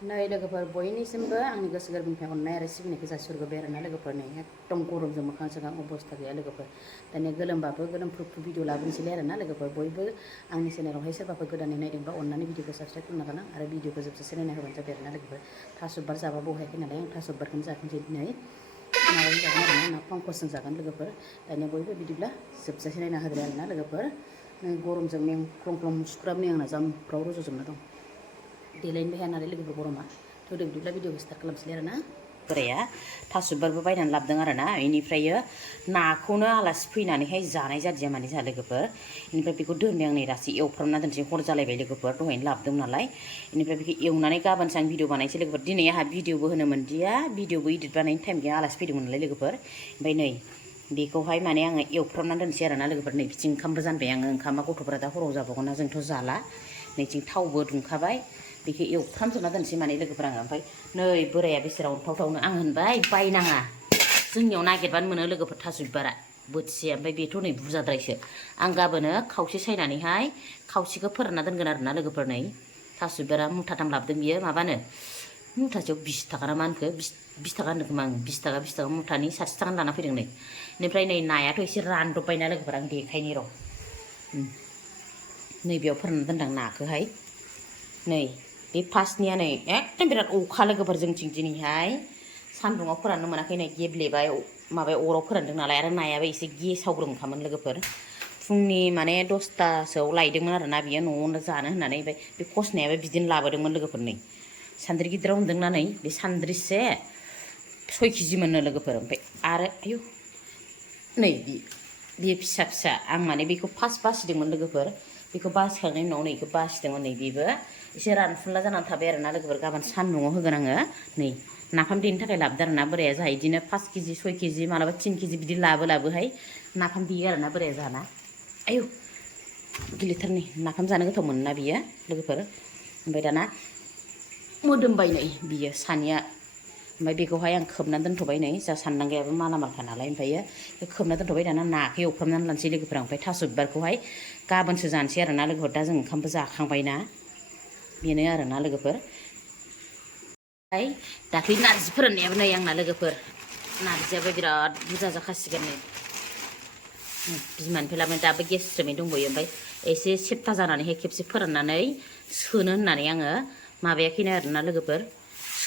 नै लोगोफोर बयनिसिमबो आंनि गोसो गोरबोनिफ्राय अननाय आरो सिबिनायखौ जासिहरग्रोबाय आरोना लोगोफोर नै एकदम गरमजों मोखां सोखां अबस्था गैया लोगोफोर दानिया गोलोमबाबो गोलोमफ्रुफ्रु भिडिअ लाबोनोसैलाय आरोना लोगोफोर बयबो आंनि चेनेलावहाय सोरबाफोर गोदानै नायदोंबा अननानै भिडिअखौ साबस्क्राइब खालामना गालां आरो भिडिअखौ जोबजासे नायना होबानो जाबाय आरोना लोगोफोर थास' बिबार जाबा बहायाखै नालाय आं थास' बिबारखौनो जाफिनसै दिनै माबाजों जागोन आरोना ना पांकजजों जागोन लोगोफोर दानिया बयबो बिदिब्ला जोबजासे नायना होदो आरोना लोगोफोर नै गरमजों ख्लं ख्लं सुख्राबनि आंना जामफ्राव रज'जोबना दं देलायनोबो हाया नालाय लोगोफोर गरमा थौदो बिदिब्ला भिडिअखौ स्टार्ट खालामसैलाय आरोना बोराया थास' बिबारबो बायनानै लाबोदों आरोना बेनिफ्रायो नाखौनो आलासि फैनानैहाय जानाय जादिया माने जोंहा लोगोफोर बेनिफ्राय बेखौ दोनबाय आं नै दासो एवफ्रामना दोनसै हर जालायबाय लोगोफोर दहायनो लाबोदों नालाय बेनिफ्राय बेखौ एवनानै गाबोनसो आं भिडिअ बानायसै लोगोफोर दिनै आंहा भिडिअबो होनो मोनदिया भिडिअबो इडिट बानायनो टाइम गैया आलासि फैदोंमोन नालाय लोगोफोर ओमफ्राय नै बेखौहाय माने आङो एवफ्रामना दोनसै आरोना लोगोफोर नै बिथिं ओंखामबो जानबाय आङो ओंखामा गथ'फोरा दा हराव जाबावगोन ना जोंथ' जाला नैथिं थावबो दुंखाबाय बेखौ एवफ्रामजोबना दोनसै माने लोगोफोर आङो ओमफ्राय नै बोराया बेसेरा अनथावथावनो आं होनबाय बायनाङा जोंनियाव नागिरबानो मोनो लोगोफोर थास' बिबारा बोथिसे ओमफ्राय बेथ' नै बुरजाद्रायसो आं गाबोनो खावसे सायनानैहाय खावसेखौ फोरानना दोनगोन आरोना लोगोफोर नै थास' बिबारा मुथाथाम लाबोदों बियो माबानो मुथासेयाव 20 थाखा ना मा होनखो 20 थाखा होनदों खोमा आं 20 थाखा मुथानि 60 थाखानि लाना फैदों नै बेनिफ्राय नै नायाथ' एसे रानदबबायना लोगोफोर आं देखायनि र' नैबेयाव फोरानना दोनदां नाखौहाय नै बे फार्स्टनिया नै एकदम बिराद अखा लोगोफोर जोंथिं दिनैहाय सान्दुङाव फोराननो मोनाखै नै गेब्लेबाय माबायाव अराव फोरानदों नालाय आरो नायाबो एसे गेसावग्रोमखामोन लोगोफोर फुंनि माने 10थासोआव लायदोंमोन आरोना बियो न'आवनो जानो होननानै ओमफ्राय बे खसनायाबो बिदिनो लाबोदोंमोन लोगोफोर नै सान्द्रि गिदिराव हमदोंना नै बे सान्द्रिसे 6 केजि मोननो लोगोफोर ओमफ्राय आरो आयु नै बे फिसा फिसा आं माने बेखौ फार्स्ट बासिदोंमोन लोगोफोर बेखौ बासिखांनायनि उनाव नै बेखौ बासिदोंमोन नै बेबो एसे रानफुनला जानानै थाबाय आरोना लोगोफोर गाबोन सान्दुङाव होगोन आङो नै नाफाम देनो थाखाय लाबोदों आरोना बोराया जाहा बिदिनो 5 केजि 6 केजि मालाबा 3 केजि बिदि लाबोहाय नाफाम देयो आरोना बोराया जाहाना आयु गिलिरथारनि नाफाम जानो गोथाव मोनोना बियो लोगोफोर ओमफ्राय दाना मोदोमबाय नै बियो सानिया ओमफ्राय बेखौहाय आं खोबनानै दोनथ'बाय नै जा सानदांगायाबो मालामालखा नालाय ओमफ्रायो खोबना दोनथ'बाय दाना नाखौ एवफ्रामनानै लानोसै लोगोफोर ओमफ्राय थास' बिबारखौहाय गाबोनसो जानोसै आरोना लोगोफोर दा जों ओंखामबो जाखांबायना बेनो आरोना लोगोफोर ओमफ्राय दाख्लै नारजि फोराननायाबो नै आंना लोगोफोर नारजियाबो बिराद बुरजा जाखासिगोन नै बिमानिफ्राय लाबोनाय दाबो गेस्रेमै दंबोयो ओमफ्राय एसे सेबथा जानानैहाय खेबसे फोराननानै सोनो होननानै आङो माबायाखैनो आरोना लोगोफोर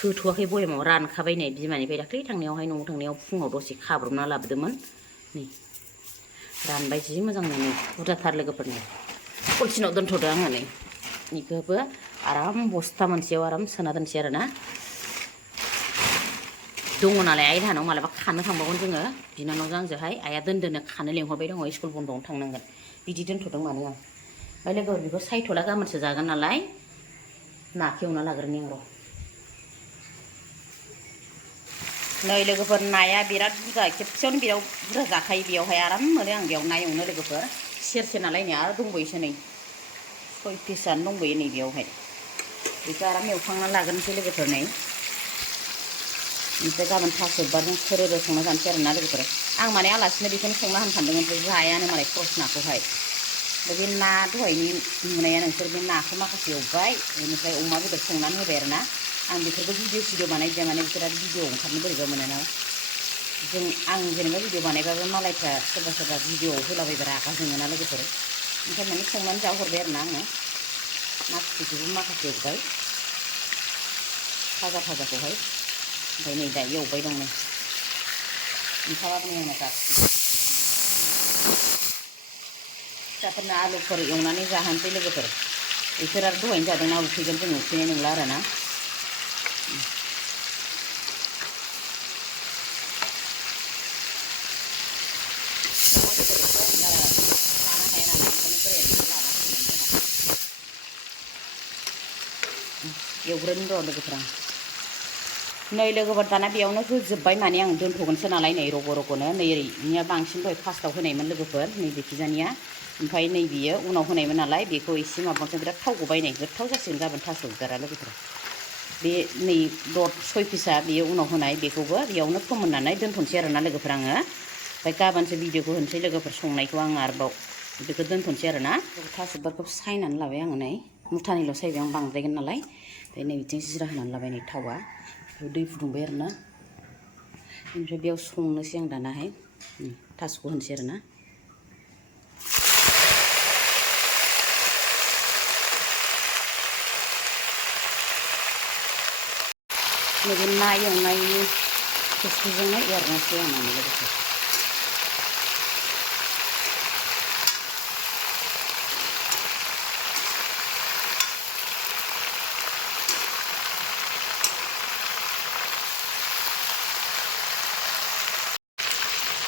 सोथ'वाखै बयेमाव रानखाबाय नै बिमानिफ्राय दाख्लै थांनायावहाय न'आव थांनायाव फुङाव दसे खाब्रबना लाबोदोंमोन नै रानबाय जि मोजां नै बुरजाथार लोगोफोरनि कलसिनाव दोनथ'दो आङो नै बेखौबो आराम बस्था मोनसेयाव आराम सोना दोनसै आरोना दङ नालाय आइ दानाव मालाबा खानो थांबावगोन जोङो बिनानावजों आंजोंहाय आइया दोनदोनो खानो लेंहरबाय दङ स्कुल बन्द'आवनो थांनांगोन बिदि दोनथ'दों माने आं ओमफ्राय लोगोफोर बेखौ सायथ'ला गाबोनसो जागोन नालाय नाखौ एवना लाग्रोनि आं र' नै लोगोफोर नाया बिराद बुरजा खेबसेयावनो बिराद बुरजा जाखायो बेयावहाय आराम मोनो आं बेयाव ना एवनो लोगोफोर सेरसे नालाय नै आरो दंबायोसो नै 6 पिसआनो दंबायो नै बेयावहाय बेखौ आराम एवखांनानै लाग्रोनोसै लोगोफोर नै ओमफ्राय गाबोन थास' बिबारजों खोरोरो संना जानोसै आरोना लोगोफोर आं माने आलासिनो बेखौनो संना होनो सानदोंमोन ओमफ्राय जायानो मालाय क्रस नाखौहाय ओमफ्राय बे ना दहायनि नुनाया नोंसोर बे नाखौ माखासे एवबाय बेनिफ्राय अमा बेदर संनानै होबाय आरोना आं बेफोरखौ भिडिअ बानायदिया माने बिसोरा भिडिअ ओंखारनो बोरैबा मोनोना आं जेनेबा भिडिअ बानायबाबो मालायफ्रा सोरबा भिडिअ होलाबायबा रागा जोङोना लोगोफोर ओंखाय माने संनानै जाहरबाय आरोना आङो ना फिथिखौबो माखासे एवबाय फाजाखौहाय ओमफ्राय नै दा एवबाय दं नै ओंखामाबो नै आंना गासिबो फिसाफोरनो आलुफोर एवनानै जाहोनोसै लोगोफोर बिसोर आरो दहायनो जादोंना उखैगोन जों उखैनाय नंला आरोना एवग्रोनि र' लोगोफोर आं नै लोगोफोर दाना बेयावनो होजोब्बाय माने आं दोनथ'गोनसो नालाय नै रग'नो नै ओरैनिया बांसिन दहाय फार्स्टआव होनायमोन लोगोफोर नै बेखिजानिया ओमफ्राय नै बियो उनाव होनायमोन नालाय बेखौ एसे माबाजों बिराद थाव गबाय नै गोथाव जासिगोन गाबोन थास' बिबारा लोगोफोर बे नै 6 पिसआ बेयो उनाव होनाय बेखौबो बेयावनो फोमोननानै दोनथ'नोसै आरोना लोगोफोर आङो ओमफ्राय गाबोनसो भिडिअखौ होनोसै लोगोफोर संनायखौ आङो आरोबाव बेखौ दोनथ'नोसै आरोना थास' बिबारखौ सायनानै लाबाय आङो नै मुथानैल' सायबाय आं बांद्रायगोन नालाय ओमफ्राय नै बिथिं जिरा होनानै लाबाय नै थावा दै फुदुंबाय आरोना ओमफ्राय बेयाव संनोसै आं दानाहाय थास'खौ होनोसै आरोना नैबे ना एवनायनि खोस्लिजोंनो एरनोसै आं माने लोगोफोर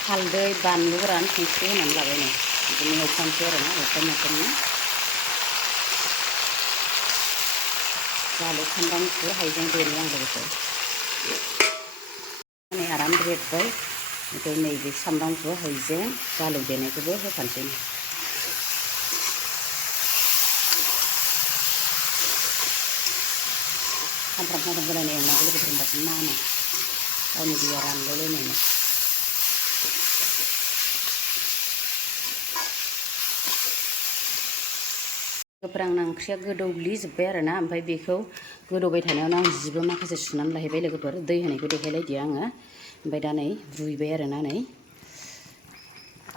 हालदै बानलु गोरान संख्रि होनानै लाबाय नै बिदिनो एवफ्रामसै आरोना एवफ्रामनायखौनो जालु सामब्राम गुफुर हाइजें देयो आं लोगोफोर नै आराम रेबबाय ओमफ्राय नैबे सामब्राम गुफुर हाइजें जालु देनायखौबो होफानोसै सामब्राम होलायनाय एवनांगौ लोगोफोर होनबासो माना गावनि दैया रानलायलायनायनो लोगोफोर आंना ओंख्रिया गोदौग्लिजोब्बाय आरोना ओमफ्राय बेखौ गोदौबाय थानायावनो आं जिबो माखासे सुनानै लाहैबाय लोगोफोर दै होनायखौ देखायलायदिया आङो ओमफ्राय दा नै रुइबाय आरोना नै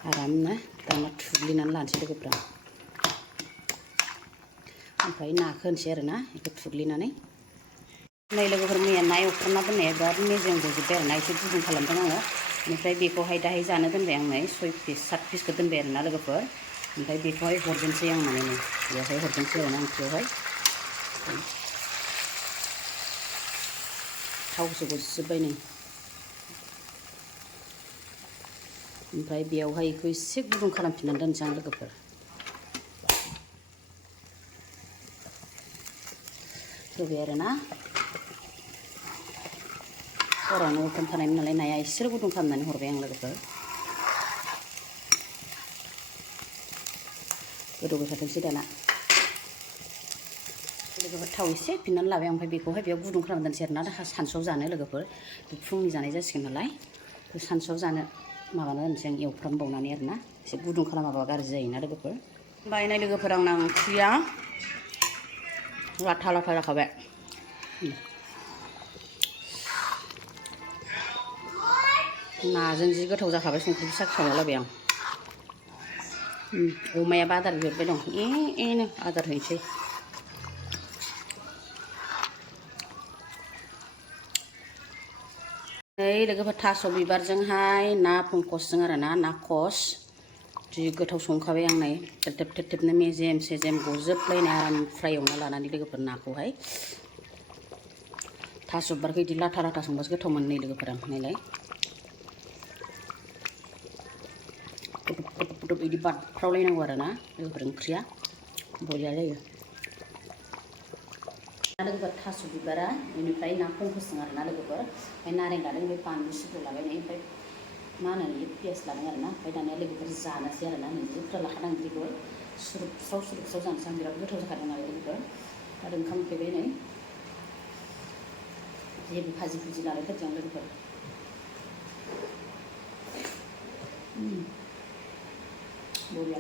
आरामनो दाना थुग्लिनानै लानोसै लोगोफोरा ओमफ्राय नाखौ होनोसै आरोना बेखौ थुग्लिनानै नै लोगोफोर मैया ना एवफ्रामना दोननाया बिराद मेजेम गजोब्बाय आरोना एसे गुदुं खालामदों आङो बेनिफ्राय बेखौहाय दाहाय जानो दोनबाय आं नै 6 पिस 7 पिसखौ दोनबाय आरोना लोगोफोर ओमफ्राय बेखौहाय हरजोबनोसै आं माने नै बेवहाय हरजोबनोसै आरोना ओंख्रियावहाय थावसो गजोब्बाय नै ओमफ्राय बेयावहाय बेखौ एसे गुदुं खालामफिननानै दोनसै आं लोगोफोर होबाय आरोना हरावनो एवफ्रामखानायमोन नालाय नाया एसे गुदुं खालामनानै हरबाय आं लोगोफोर गोदौबाय थाथोंसै दाना लोगोफोर थाव एसे फिननानै लाबाय ओमफ्राय बेखौहाय बेयाव गुदुं खालामना दोनसै आरोना दा सानसुआव जानो लोगोफोर फुंनि जानाय जासिगोन नालाय सानसुआव जानो माबाना दोनसै आं एवफ्रामबावनानै आरोना एसे गुदुं खालामाबा गाज्रि जायोना लोगोफोर बायनाय लोगोफोर आंना ओंख्रिया लाथा लाथा जाखाबाय नाजों जि गोथाव जाखाबाय संख्रि साखिखांलायबाय आं अमायाबो आदार बिहरबाय दं एनो आदार हैनोसै नै लोगोफोर थास' बिबारजोंहाय ना पंकजजों आरोना ना कस जि गोथाव संखाबाय आं नै थेब थेबनो मेजेम सेजेम गजोबलायनाय आराम फ्राय एवना लानानै लोगोफोर नाखौहाय थास' बिबारखौ बिदि लाथा लाथा संबासो गोथाव मोनो नै लोगोफोर आं नायलाय पुटुब बिदि बादफ्रावलायनांगौ आरोना लोगोफोर ओंख्रिया बरिया जायो लोगोफोर थास' बिबारा बेनिफ्राय ना पंकजजों आरोना लोगोफोर ओमफ्राय नारें लादों बे बानलु सिब्र लाबाय नै ओमफ्राय मा होनो बेयो पियास लादों आरोना ओमफ्राय दानिया लोगोफोर जानोसै आरोना नै बुरजा लाखादों ओंख्रिखौ सुरुबस्राव जानोसै आं बिराद गोथाव जाखादों नालाय लोगोफोर आरो ओंखाम उखैबाय नै जेबो भाजि भुजि लालायथारसै आं लोगोफोर बरिया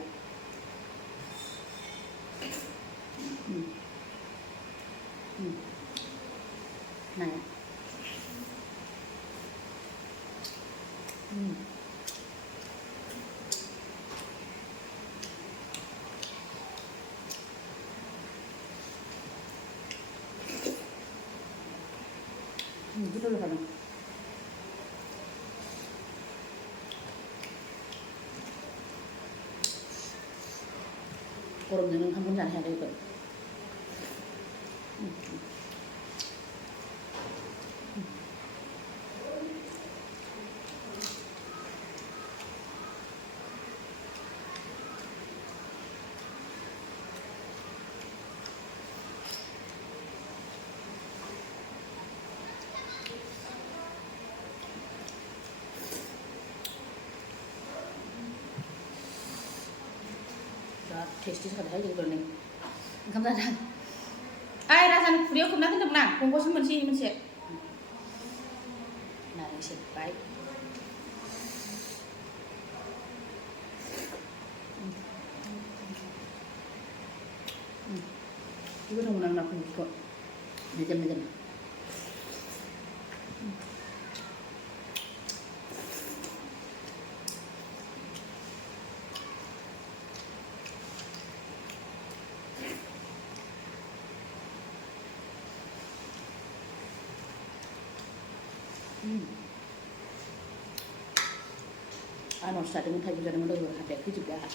नाया गोथाव जाखादों गरमजों ओंखामखौनो जानो हाया लोगोफोर बिराद टेस्टि जाखादोंहाय लोगोफोर नै ओंखाम जादों आइ राजानि खुरैयाव खोबना दोनदोंमोन आं पंकजजों मोनसे नारें सेबबाय गोथाव मोनो आं ना पंकजखौ मेजेम आनारस जादोंमोन थाइजौ जादोंमोन लोगो हाथाया खैजोब्बाय आंहा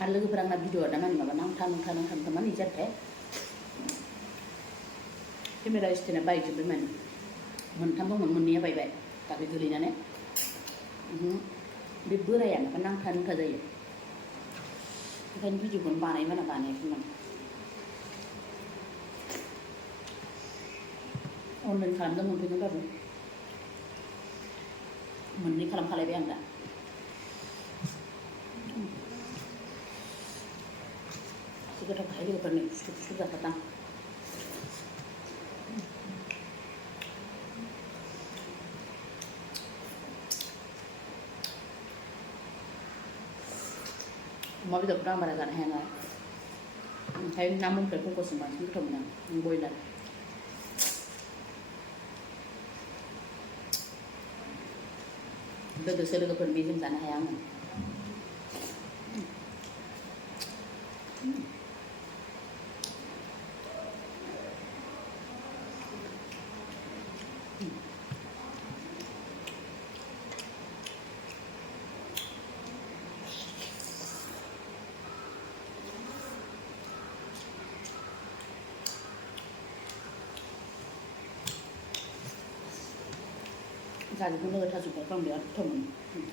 आरो लोगोफोरा आंना भिडिअआ दामानि माबा नांथा मानि जादोंथाय केमेरा स्टेन्डआ बायजोब्बाय माने मोनथाम दंमोन मोननैया बायबाय दाख्लै गोलैनानै बे बोराया माबा नांथा जायो ओंखायनो भिडिअखौनो बानायाखैमोन अनलाइन खालामदों मोनफैदोंबाबो मोननै खालामखालायबाय आं दा एसे गोथाव खायो लोगोफोरनो गुसु जाथारदां अमा बेदरखौथ' आं बारा जानो हाया नालाय ओंखायनो ना ममफ्राय खंखसजों बांसिन गोथाव मोनो आं बयलार लोगोसे लोगोफोर मेजेम जानो हाया आङो जाजोबनो लोगो थास' बिबारखौ आं बिराद गोथाव मोनो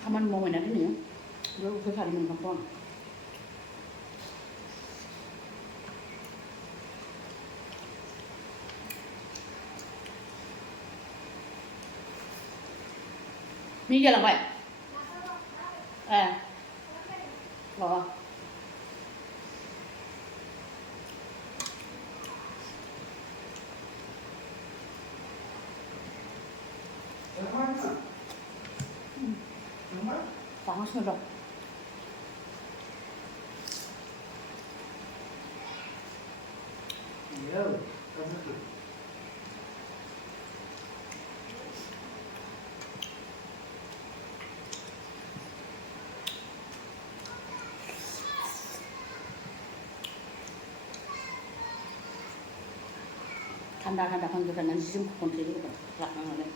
खामानि मावबायना दिनै बेयाव उखैखादों ओंखामखौ आं मिगिया लांबाय ए जागासिनो दं थान्दा फांजों गाननानै जि जोमखौ खनसै लोगोफोर लाखांनानै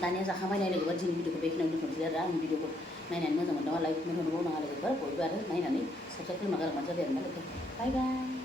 दानिया जाखांबाय नाय लोगोफोर दिनै भिडिअखौ बेखिनियावनो दोनथ'नोसै आरो आंनि भिडिअखौ नायनानै मोजां मोनदोंबा लाइक कमेन्ट होनो बावनाङा लोगोफोर बयबो आरो नायनानै साबस्क्राइब खालामना गालांबानो जाबाय आरो ना लोगोफोर बाय बाय